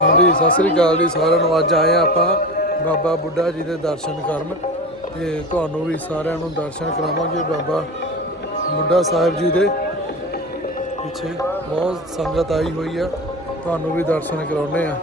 ਹਾਂਜੀ, ਸਤਿ ਸ੍ਰੀ ਅਕਾਲ ਜੀ ਸਾਰਿਆਂ ਨੂੰ। ਅੱਜ ਆਏ ਆ ਆਪਾਂ ਬਾਬਾ ਬੁੱਢਾ ਜੀ ਦੇ ਦਰਸ਼ਨ ਕਰਨ ਤੇ ਤੁਹਾਨੂੰ ਵੀ ਸਾਰਿਆਂ ਨੂੰ ਦਰਸ਼ਨ ਕਰਾਵਾਂਗੇ ਬਾਬਾ ਬੁੱਢਾ ਸਾਹਿਬ ਜੀ ਦੇ। ਪਿੱਛੇ ਬਹੁਤ ਸੰਗਤ ਆਈ ਹੋਈ ਆ, ਤੁਹਾਨੂੰ ਵੀ ਦਰਸ਼ਨ ਕਰਾਉਣੇ ਆ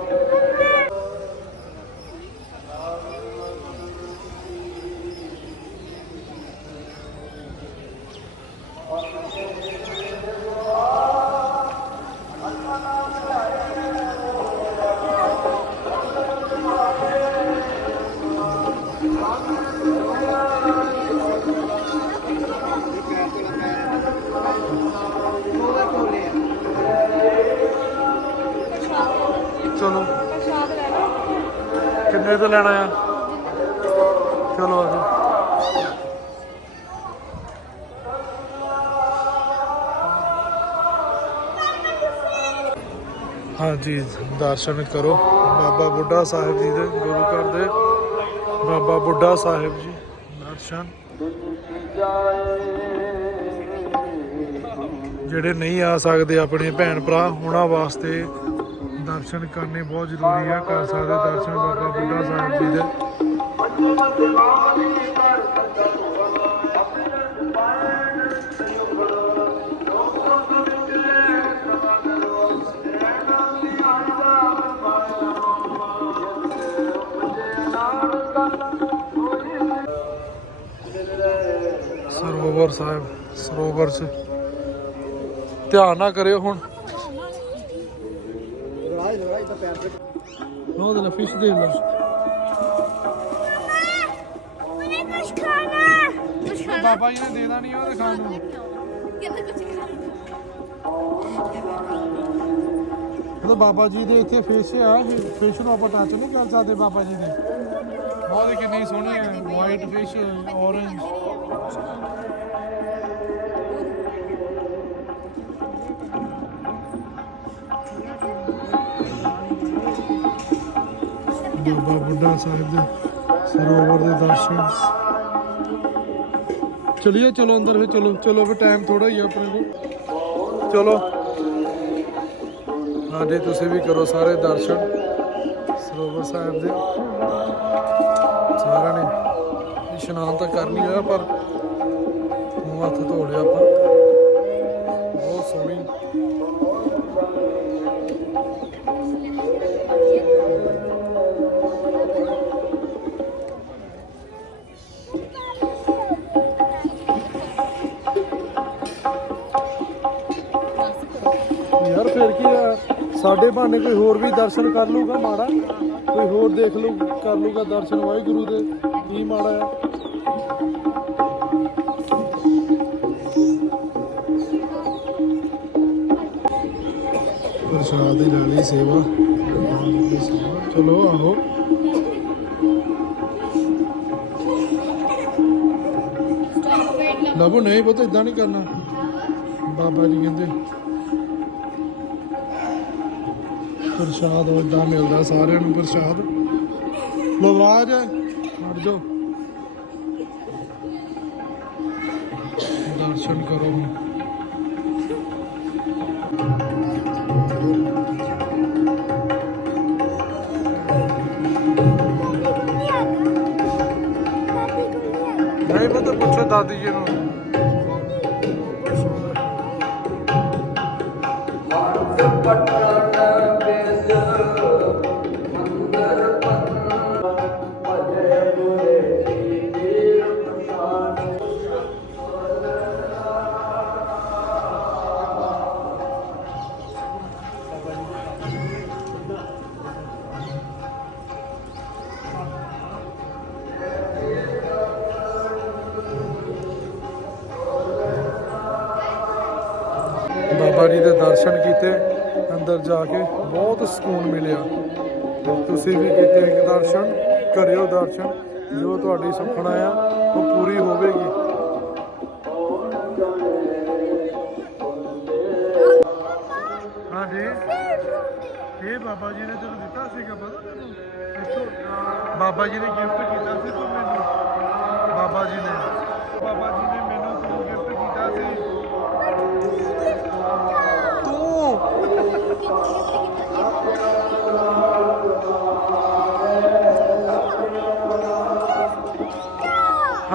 ਚਲੋ। ਕਿੰਨੇ ਤੋਂ ਲੈਣਾ ਆ? ਚਲੋ ਆ ਜਾਓ। ਹਾਂਜੀ ਦਰਸ਼ਨ ਕਰੋ ਬਾਬਾ ਬੁੱਢਾ ਸਾਹਿਬ ਜੀ ਦੇ ਗੁਰੂ ਘਰ ਦੇ। ਬਾਬਾ ਬੁੱਢਾ ਸਾਹਿਬ ਜੀ। ਦਰਸ਼ਨ। ਜਿਹੜੇ ਨਹੀਂ ਆ ਸਕਦੇ, ਆਪਣੇ ਭੈਣ ਭਰਾ ਉਹਨਾਂ ਵਾਸਤੇ ਦਰਸ਼ਨ ਕਰਨੇ ਬਹੁਤ ਜ਼ਰੂਰੀ ਆ। ਕਰ ਸਕਦੇ ਦਰਸ਼ਨ ਬਾਬਾ ਬੁੱਢਾ ਸਾਹਿਬ ਜੀ ਦੇ। ਸਰੋਵਰ ਸਾਹਿਬ ਸਰੋਵਰ 'ਚ। ਧਿਆਨ ਨਾ ਕਰਿਓ ਹੁਣ। ਨੋ ਦੇ ਫਿਸ਼ ਦੇ ਲੈ ਕੁਝ ਖਾਣਾ। ਕੁਝ ਖਾਣਾ? ਬਾਬਾ ਜੀ ਨੇ ਦੇਣੀ ਉਹ ਤੇ ਖਾਣ ਨੂੰ। ਕਿੰਨੇ ਕੁਝ ਖਾਣਾ। ਉਹ ਬਾਬਾ ਜੀ ਦੇ ਇੱਥੇ ਫਿਸ਼ ਆ ਫਿਸ਼ ਨੂੰ ਆਪਾਂ ਟੱਚ ਨਹੀਂ ਕਰ ਸਕਦੇ ਬਾਬਾ ਜੀ ਦੀ। ਬਹੁਤ ਕਿੰਨੀ ਸੋਹਣੀ ਹੈ white fish orange Baba Buddha Sahib ਦੇ ਸਰੋਵਰ ਦੇ ਦਰਸ਼ਨ। ਚਲਿਏ, ਚਲੋ ਅੰਦਰ ਫਿਰ ਚਲੋ ਚਲੋ ਫਿਰ ਟਾਈਮ ਥੋੜਾ ਹੀ ਆ ਆਪਣੇ ਕੋਲ। ਚਲੋ। ਹਾਂਜੀ ਤੁਸੀਂ ਵੀ ਕਰੋ ਸਾਰੇ ਦਰਸ਼ਨ, ਸਰੋਵਰ ਸਾਹਿਬ ਦੇ। ਸਾਰਿਆਂ ਨੇ ਇਸ਼ਨਾਨ ਤਾਂ ਕਰ ਨਹੀਂ ਹੋਇਆ ਪਰ ਮੂੰਹ ਹੱਥ ਧੋ ਲਿਆ ਆਪਾਂ। ਬਹੁਤ ਸੋਹਣੀ। ਯਾਰ ਫਿਰ ਕੀ ਆ? ਸਾਡੇ ਬਹਾਨੇ ਕੋਈ ਹੋਰ ਵੀ ਦਰਸ਼ਨ ਕਰ ਲੂਗਾ ਮਾੜਾ? ਕੋਈ ਹੋਰ ਦੇਖ ਲੂ ਕਰ ਲੂਗਾ ਦਰਸ਼ਨ ਵਾਹਿਗੁਰੂ ਦੇ। ਕੀ ਮਾੜਾ ਆ? ਪ੍ਰਸ਼ਾਦ ਦੀ ਲੈ ਲਈ ਸੇਵਾ। ਚਲੋ ਆਹੋ। ਲਵੋ ਨਹੀਂ ਪਤਾ ਇਦਾਂ ਨਹੀਂ ਕਰਨਾ। ਬਾਬਾ ਜੀ ਕਹਿੰਦੇ, ਪ੍ਰਸ਼ਾਦ ਉਦਾਂ ਮਿਲਦਾ ਸਾਰਿਆਂ ਨੂੰ, ਪ੍ਰਸ਼ਾਦ। ਲਵਾਜ ਹਟ ਜਾਓ। ਦਰਸ਼ਨ ਕਰੋ ਹੁਣ। ਦਾਦੀ ਜੀ ਨੂੰ। ਬਾਬਾ ਜੀ ਦੇ ਦਰਸ਼ਨ ਕੀਤੇ, ਅੰਦਰ ਜਾ ਕੇ ਬਹੁਤ ਸਕੂਨ ਮਿਲਿਆ। ਤੁਸੀਂ ਵੀ ਕੀਤੇ ਇੱਕ ਦਰਸ਼ਨ, ਕਰਿਓ ਦਰਸ਼ਨ, ਜੋ ਤੁਹਾਡੀ ਸੁਪਨਾ ਆ, ਉਹ ਪੂਰੀ ਹੋਵੇਗੀ। ਹਾਂਜੀ? ਇਹ ਬਾਬਾ ਜੀ ਨੇ ਤੈਨੂੰ ਦਿੱਤਾ ਸੀਗਾ, ਪਤਾ ਤੈਨੂੰ? ਬਾਬਾ ਜੀ ਨੇ ਗਿਫਟ ਕੀਤਾ ਸੀ ਤੂੰ ਬਾਬਾ ਜੀ ਨੇ। ਬਾਬਾ ਜੀ ਨੇ ਮੈਨੂੰ ਗਿਫਟ ਕੀਤਾ ਸੀ।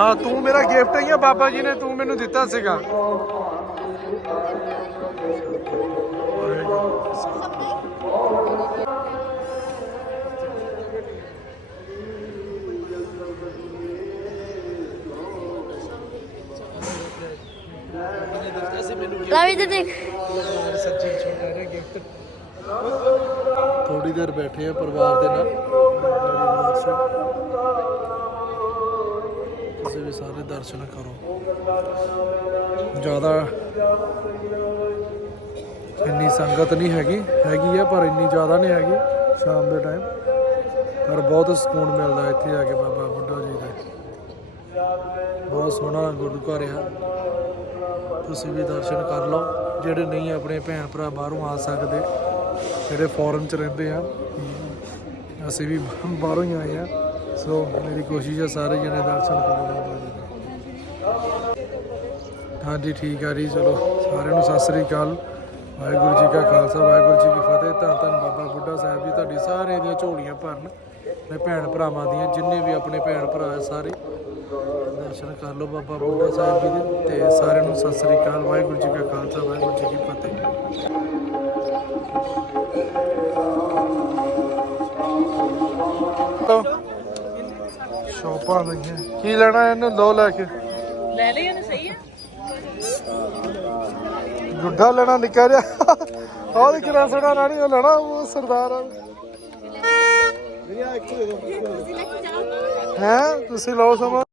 ਹਾਂ ਤੂੰ ਮੇਰਾ ਗਿਫਟ ਹੀ ਆ ਬਾਬਾ ਜੀ ਨੇ ਤੂੰ ਮੈਨੂੰ ਦਿੱਤਾ ਸੀਗਾ। ਲਾ ਵੀ ਤੇ ਦੇਖ ਥੋੜੀ ਦੇਰ ਬੈਠੇ ਆ ਪਰਿਵਾਰ ਦੇ ਨਾਲ। ਤੁਸੀਂ ਵੀ ਸਾਰੇ ਦਰਸ਼ਨ ਕਰੋ। ਜ਼ਿਆਦਾ ਇੰਨੀ ਸੰਗਤ ਨਹੀਂ ਹੈਗੀ ਹੈਗੀ ਆ, ਪਰ ਇੰਨੀ ਜ਼ਿਆਦਾ ਨਹੀਂ ਹੈਗੀ ਸ਼ਾਮ ਦੇ ਟਾਈਮ ਪਰ ਬਹੁਤ ਸਕੂਨ ਮਿਲਦਾ ਇੱਥੇ ਆ ਕੇ ਬਾਬਾ ਬੁੱਢਾ ਜੀ ਦੇ। ਬਹੁਤ ਸੋਹਣਾ ਗੁਰੂ ਘਰ ਆ। ਤੁਸੀਂ ਵੀ ਦਰਸ਼ਨ ਕਰ ਲਓ। ਜਿਹੜੇ ਨਹੀਂ ਆਪਣੇ ਭੈਣ ਭਰਾ ਬਾਹਰੋਂ ਆ ਸਕਦੇ, ਜਿਹੜੇ ਫੋਰਨ ਚ ਰਹਿੰਦੇ ਆ, ਅਸੀਂ ਵੀ ਬਾਹਰੋਂ ਹੀ ਆਏ ਆ। ਸੋ ਮੇਰੀ ਕੋਸ਼ਿਸ਼ ਹੈ ਸਾਰੇ ਜਣੇ ਦਰਸ਼ਨ ਕਰੋ ਬਾਬਾ ਹਾਂਜੀ, ਠੀਕ ਆ ਜੀ, ਚਲੋ, ਸਾਰਿਆਂ ਨੂੰ ਸਤਿ ਸ੍ਰੀ ਅਕਾਲ। ਵਾਹਿਗੁਰੂ ਜੀ ਕਾ ਖਾਲਸਾ, ਵਾਹਿਗੁਰੂ ਜੀ ਕੀ ਫਤਿਹ। ਧੰਨ ਧੰਨ ਬਾਬਾ ਬੁੱਢਾ ਸਾਹਿਬ ਜੀ, ਤੁਹਾਡੀ ਸਾਰਿਆਂ ਦੀਆਂ ਝੋਲੀਆਂ ਭਰਨ। ਤੇ ਭੈਣ ਭਰਾਵਾਂ ਦੀਆਂ, ਜਿੰਨੇ ਵੀ ਆਪਣੇ ਭੈਣ ਭਰਾ ਆ ਸਾਰੇ। ਦਰਸ਼ਨ ਕਰ ਲਓ ਬਾਬਾ ਬੁੱਢਾ ਸਾਹਿਬ ਜੀ ਦੇ। ਤੇ ਸਾਰਿਆਂ ਨੂੰ ਸਤਿ ਸ੍ਰੀ ਅਕਾਲ, ਵਾਹਿਗੁਰੂ ਜੀ ਕਾ ਖਾਲਸਾ, ਵਾਹਿਗੁਰੂ ਜੀ ਕੀ ਫਤਿਹ। ਸ਼ੋਪਾਂ ਲਈਆਂ। ਕੀ ਲੈਣਾ ਇਹਨੂੰ? ਦੋ ਲੈ ਕੇ। ਲੈ ਲਈ ਇਹਨੇ ਸਹੀ ਹੈ ਗੁੱਡਾ ਲੈਣਾ ਨਿੱਕਾ ਜਿਹਾ। ਉਹ ਵੀ ਕਿੰਨਾ ਸੋਹਣਾ ਰਾਣੀ ਉਹ ਲੈਣਾ ਉਹ ਸਰਦਾਰ ਆ। ਹੈ ਤੁਸੀਂ ਲਓ ਸਮਾਂ।